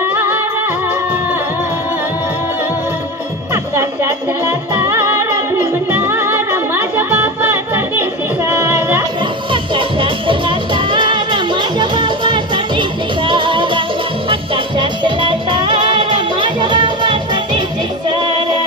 तारा, आकाशातला तारा भीमतारा माझ्या बापाचा देश सारा, आकाशातला तारा माझ्या बापाचा देश सारा, आकाशातला तारा माझ्या बापाचा देश सारा.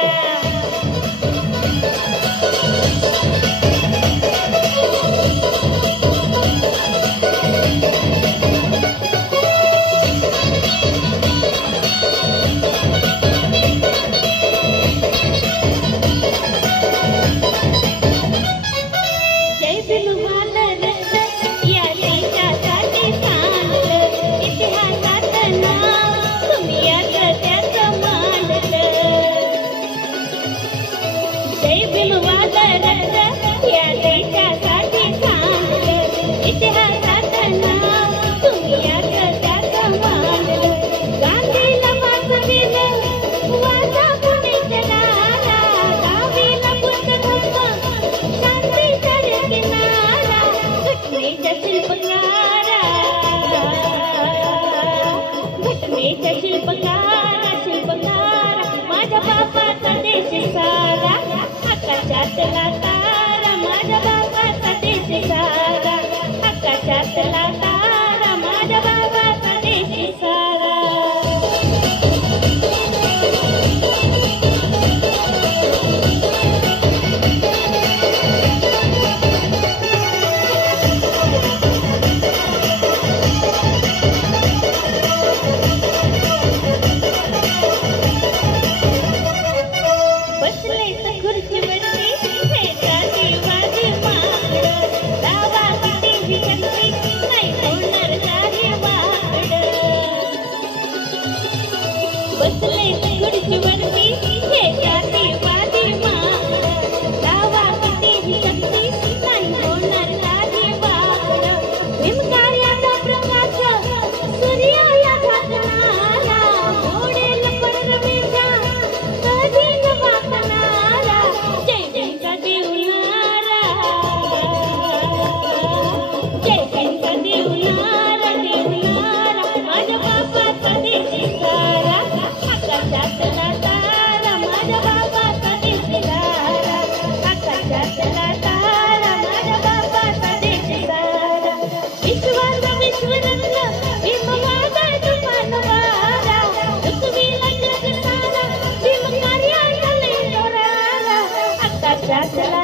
शिल्पकारा माझ्या बापाचा देश सारा, आकाशातला तारा माझ्या बापाचा देश सारा, आकाशातला तारा माझ्या बापाचा देश सारा. बसले खुर्चीवरती हे जातीवादी माकड, दावा कितीही शक्ती नाही होणार साधी वाकड. भीमकार्याचा प्रकाश सूर्याला घातणारा, मोडेल परमेशा कधी न वाकणारा. जय भीमचा देवनारा, जय भीमचा देवनारा, देवनारा माझ्या बापाचा देश सारा, आकाशातला तारा माझ्या बापाचा देश सारा, आकाशातला तारा माझ्या बापाचा देश सारा. विश्वाचा विश्वरत्न भीमवादा तुफान वारा, पृथ्वीला जग सारा भीमकार्याचा लय जोरारा, आकाशातला